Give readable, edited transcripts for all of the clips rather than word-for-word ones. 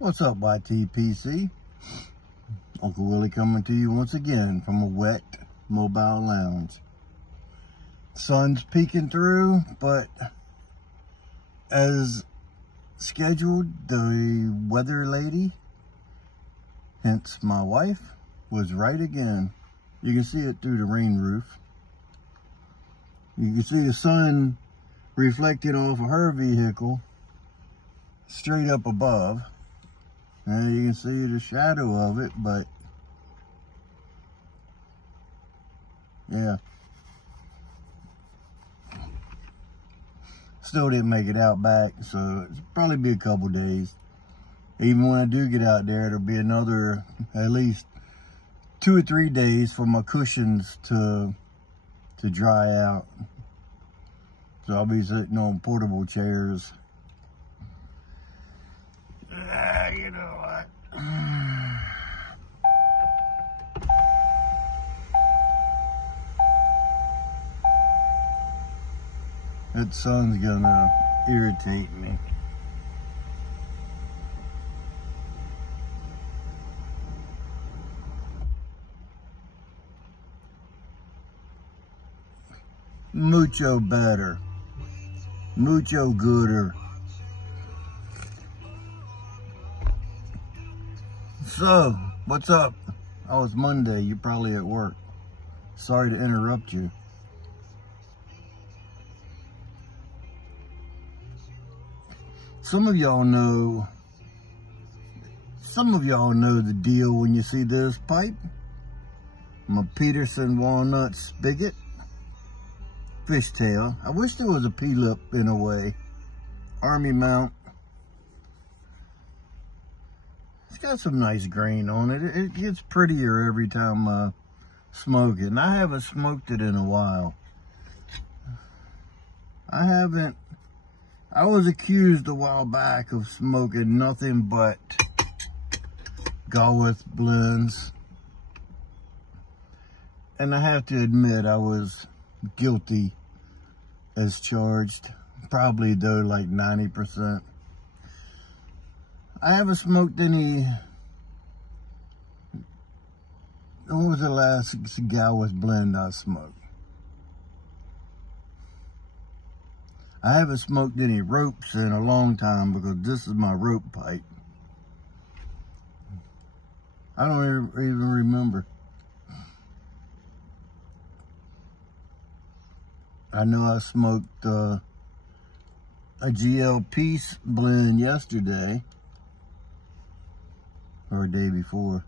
What's up, YTPC? Uncle Willie coming to you once again from a wet mobile lounge. Sun's peeking through, but as scheduled, the weather lady, hence my wife, was right again. You can see it through the rain roof. You can see the sun reflected off of her vehicle straight up above. And you can see the shadow of it, but yeah. Still didn't make it out back, so it'll probably be a couple days. Even when I do get out there, it'll be another at least 2 or 3 days for my cushions to dry out. So I'll be sitting on portable chairs. You know what? That sun's gonna irritate me. Mucho better. Mucho gooder. So, what's up? Oh, it's Monday. You're probably at work. Sorry to interrupt you. Some of y'all know the deal when you see this pipe. My Peterson Walnut Spigot fishtail. I wish there was a P-lip in a way. Army mount. It's got some nice grain on it. It gets prettier every time I smoke it. And I haven't smoked it in a while. I was accused a while back of smoking nothing but Walnut blends. And I have to admit I was guilty as charged. Probably though like 90%. I haven't smoked any. When was the last Walnut blend I smoked? I haven't smoked any ropes in a long time because this is my rope pipe. I don't even remember. I know I smoked a GL Peace blend yesterday. Or a day before.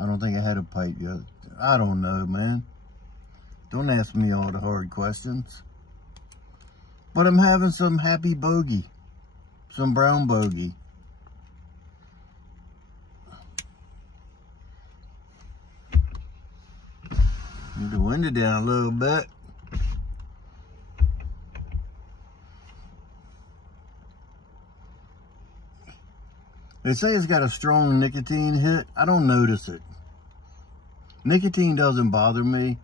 I don't think I had a pipe yet. I don't know, man. Don't ask me all the hard questions. But I'm having some Happy Bogie. Some brown Bogie. Get the window down a little bit. They say it's got a strong nicotine hit. I don't notice it. Nicotine doesn't bother me.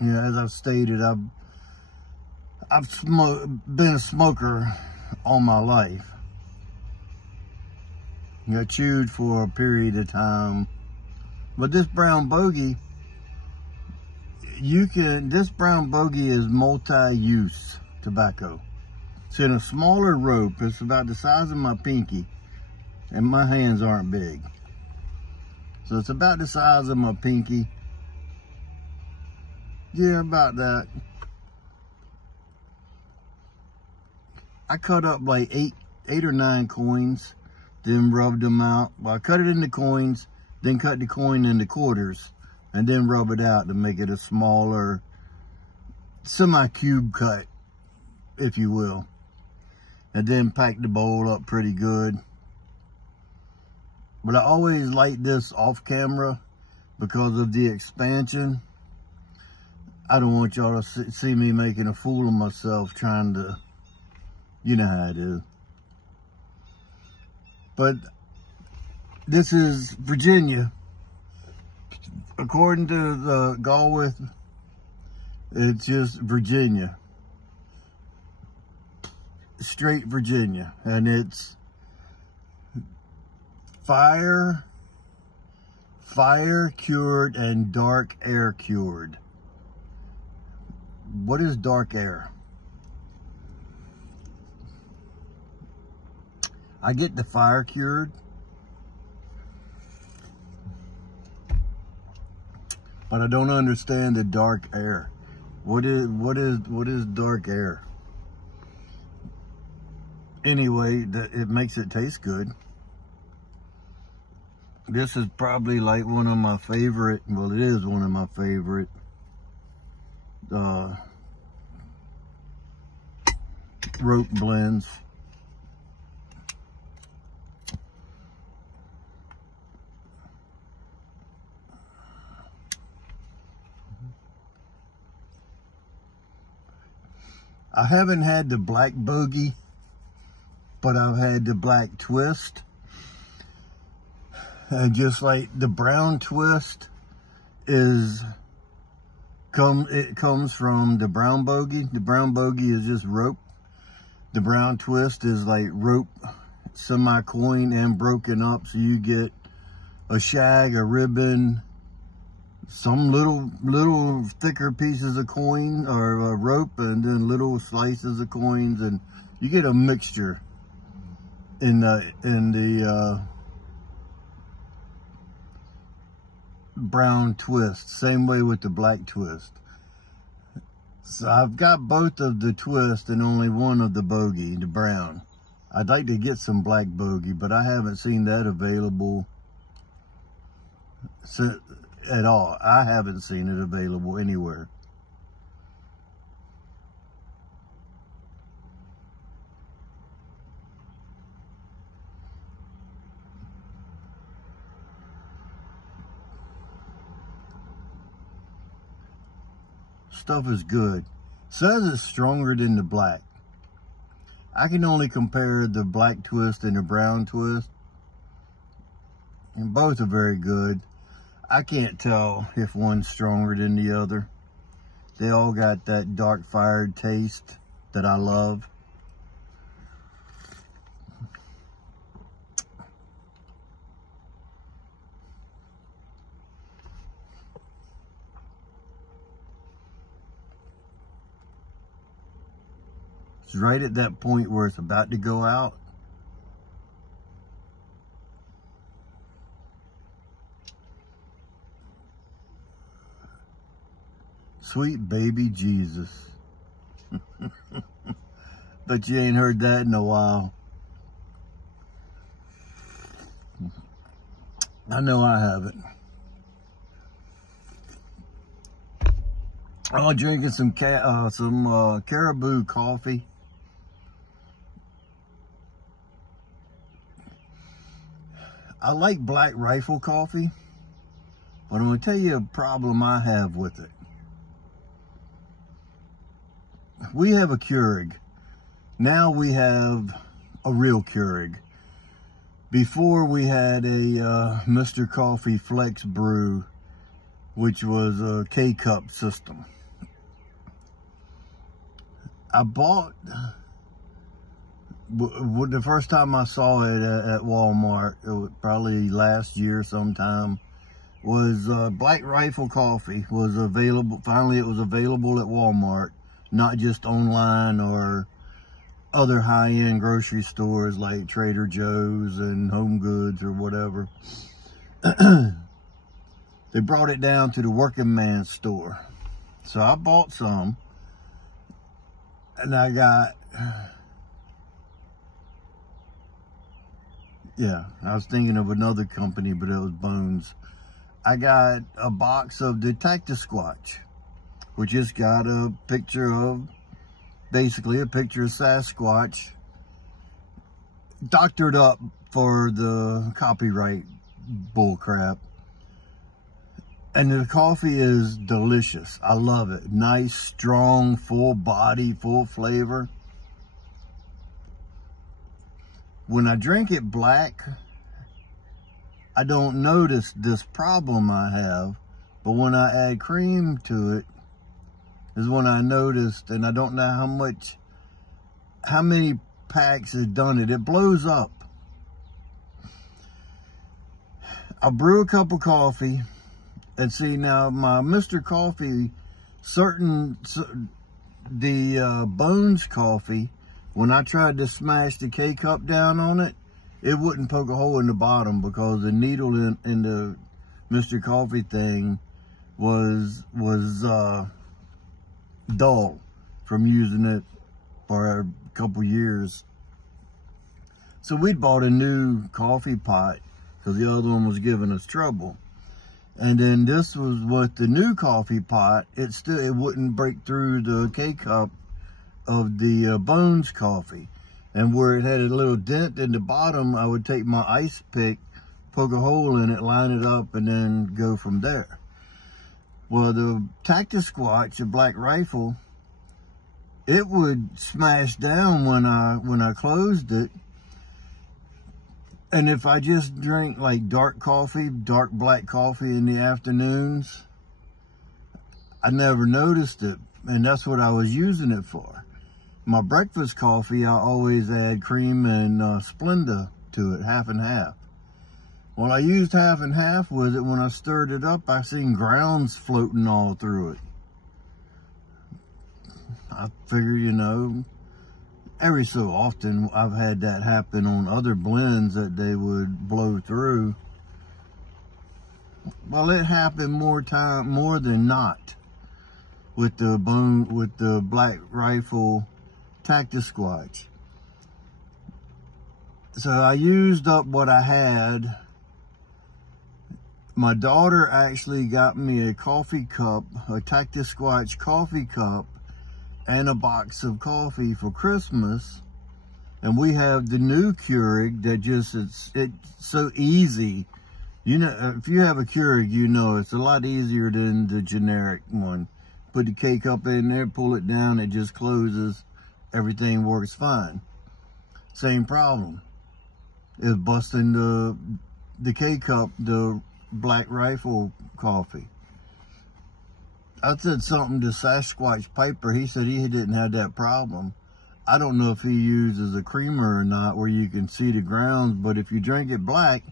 You know, as I've stated, I've been a smoker all my life. I chewed for a period of time. But this brown Bogie, this brown Bogie is multi-use tobacco. It's in a smaller rope. It's about the size of my pinky. And my hands aren't big. So it's about the size of my pinky. Yeah, about that. I cut up like eight or 9 coins. Then rubbed them out. Well, I cut it into coins. Then cut the coin into quarters. And then rub it out to make it a smaller, semi-cube cut, if you will. And then pack the bowl up pretty good. But I always light this off camera because of the expansion. I don't want y'all to see me making a fool of myself trying to, you know how it is. But this is Virginia. According to the Walnut, it's just Virginia. straight Virginia, and it's fire cured and dark air cured. What is dark air? I get the fire cured, but I don't understand the dark air. What is dark air? Anyway, it makes it taste good. This is probably like one of my favorite, well, it is one of my favorite rope blends. I haven't had the black bogie, but I've had the black twist. And just like the brown twist it comes from the brown bogie. The brown bogie is just rope. The brown twist is like rope, semi-coin and broken up. So you get a shag, a ribbon, some little thicker pieces of coin or rope, and then little slices of coins, and you get a mixture in the brown twist. Same way with the black twist. So I've got both of the twist and only one of the bogie, the brown. I'd like to get some black bogie, but I haven't seen that available at all. I haven't seen it available anywhere. Stuff is good. Says it's stronger than the black. I can only compare the black twist and the brown twist, and both are very good. I can't tell if one's stronger than the other. They all got that dark fired taste that I love. It's right at that point where it's about to go out. Sweet baby Jesus. Bet you ain't heard that in a while. I know I haven't. I'm drinking some caribou coffee. I like Black Rifle coffee, but I'm going to tell you a problem I have with it. We have a Keurig. Now we have a real Keurig. Before we had a Mr. Coffee Flex Brew, which was a K-Cup system. I bought, the first time I saw it at Walmart, it was probably last year sometime, was Black Rifle coffee was available. Finally, it was available at Walmart, not just online or other high-end grocery stores like Trader Joe's and Home Goods or whatever. They brought it down to the working man's store. So I bought some, and I got, yeah, I was thinking of another company, but it was Bones. I got a box of Detective Squatch, which has got a picture of, basically a picture of Sasquatch, doctored up for the copyright bullcrap. And the coffee is delicious. I love it. Nice, strong, full body, full flavor. When I drink it black, I don't notice this problem I have. But when I add cream to it, is when I noticed, and I don't know how much how many packs has done it. It blows up. I brew a cup of coffee, and see now my Mr. Coffee, the Bones coffee, when I tried to smash the K-cup down on it, it wouldn't poke a hole in the bottom because the needle in the Mr. Coffee thing was dull from using it for a couple years. So we'd bought a new coffee pot because the other one was giving us trouble. And then this was with the new coffee pot, it wouldn't break through the K-cup of the Bones coffee. And where it had a little dent in the bottom, I would take my ice pick, poke a hole in it, line it up, and then go from there. Well, the Tacti-Squatch, the Black Rifle, it would smash down when I closed it. And if I just drink like dark black coffee in the afternoons, I never noticed it. And that's what I was using it for. My breakfast coffee, I always add cream and Splenda to it, half and half. Well, I used half and half with it. When I stirred it up, I seen grounds floating all through it. I figure, you know, every so often I've had that happen on other blends that they would blow through. Well, it happened more than not with the Black Rifle Tacti-Squatch. So I used up what I had. My daughter actually got me a coffee cup, a Tacti-Squatch coffee cup, and a box of coffee for Christmas. And we have the new Keurig that it's so easy. You know, if you have a Keurig, you know it's a lot easier than the generic one. Put the K-cup in there, pull it down, it just closes. Everything works fine. Same problem. It's busting the K-cup, the Black Rifle coffee. I said something to Sasquatch Piper. He said he didn't have that problem. I don't know if he uses a creamer or not where you can see the grounds, but if you drink it black,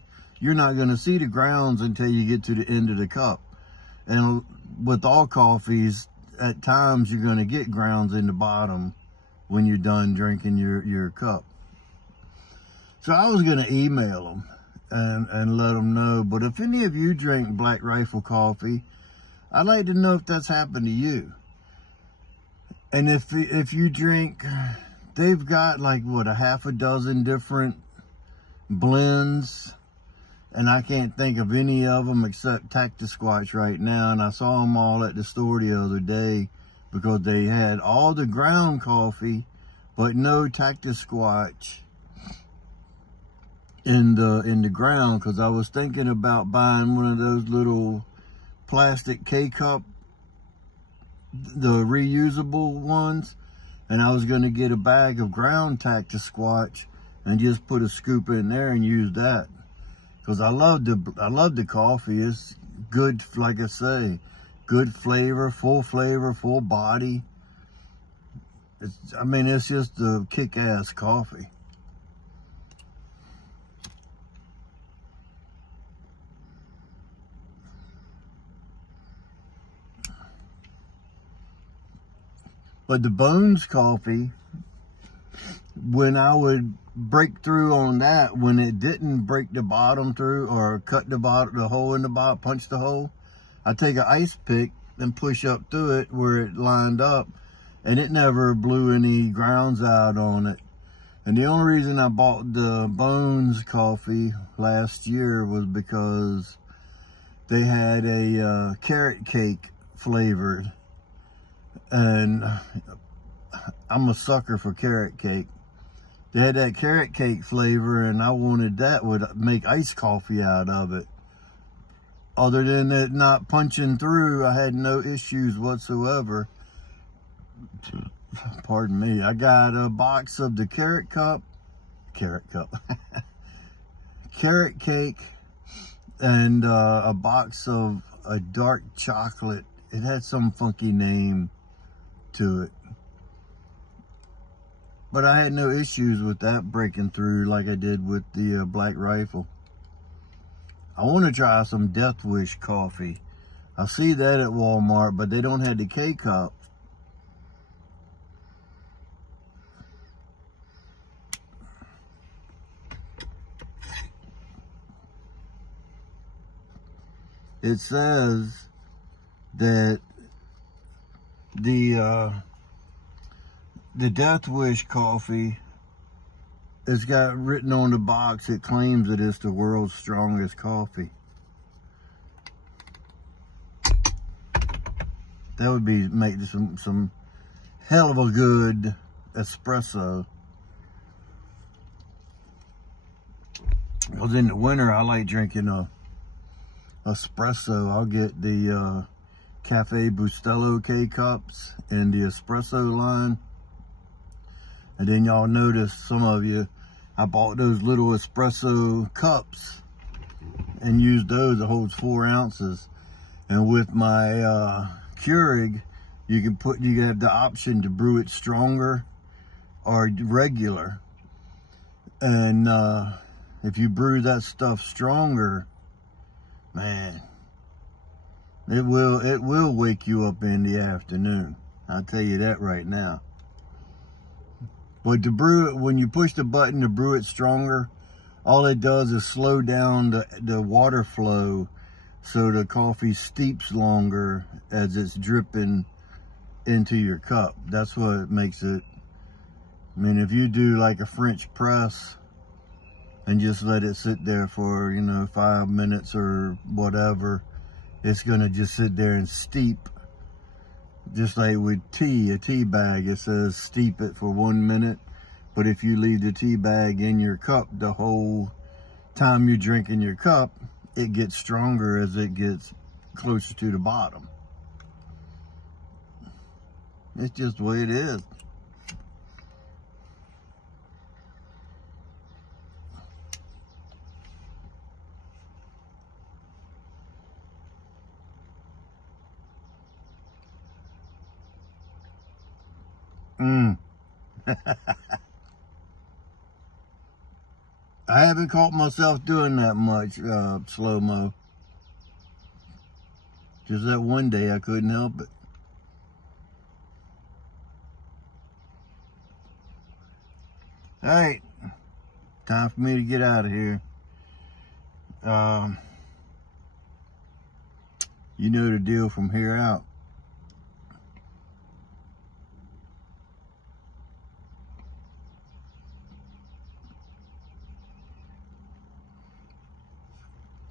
you're not going to see the grounds until you get to the end of the cup. And with all coffees, at times you're going to get grounds in the bottom when you're done drinking your cup. So I was going to email them and let them know. But if any of you drink Black Rifle coffee, I'd like to know if that's happened to you. And if you drink, they've got like, what, a half a dozen different blends. And I can't think of any of them except Tacti-Squatch right now. And I saw them all at the store the other day because they had all the ground coffee, but no Tacti-Squatch in the ground. Because I was thinking about buying one of those little plastic K-cup, the reusable ones, and I was going to get a bag of ground Tacti-Squatch and just put a scoop in there and use that, because I love the coffee. It's good, like I say, good flavor, full body. It's just a kick-ass coffee. But the Bones coffee, when I would break through on that, when it didn't break the bottom through or cut the hole in the bottom, punch the hole, I take an ice pick and push up through it where it lined up, and it never blew any grounds out on it. And the only reason I bought the Bones coffee last year was because they had a carrot cake flavored. And I'm a sucker for carrot cake. They had that carrot cake flavor, and I wanted that would make iced coffee out of it. Other than it not punching through, I had no issues whatsoever. Pardon me. I got a box of the carrot cake, and a box of a dark chocolate. It had some funky name to it. But I had no issues with that breaking through like I did with the Black Rifle. I want to try some Death Wish coffee. I see that at Walmart, but they don't have the K-Cup. It says that the Death Wish coffee, it's got written on the box, it claims that it's the world's strongest coffee. That would be make some hell of a good espresso. Because in the winter, I like drinking a espresso. I'll get the Cafe Bustelo K-Cups in the espresso line. And then y'all notice, some of you, I bought those little espresso cups and used those. It holds 4 ounces. And with my Keurig, you have the option to brew it stronger or regular. And if you brew that stuff stronger, man, it will wake you up in the afternoon. I'll tell you that right now. But to brew it, when you push the button to brew it stronger, all it does is slow down the water flow, so the coffee steeps longer as it's dripping into your cup. That's what makes it. I mean, if you do like a French press and just let it sit there for, 5 minutes or whatever, it's gonna just sit there and steep. Just like with tea, a tea bag, it says steep it for 1 minute. But if you leave the tea bag in your cup the whole time you're drinking your cup, it gets stronger as it gets closer to the bottom. It's just the way it is. I haven't caught myself doing that much slow-mo. Just that one day I couldn't help it. All right, time for me to get out of here. You know the deal from here out.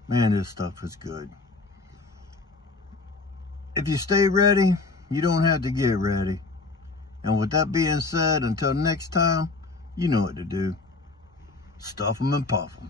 Man, this stuff is good. If you stay ready, you don't have to get ready. And with that being said, until next time, you know what to do. Stuff them and puff them.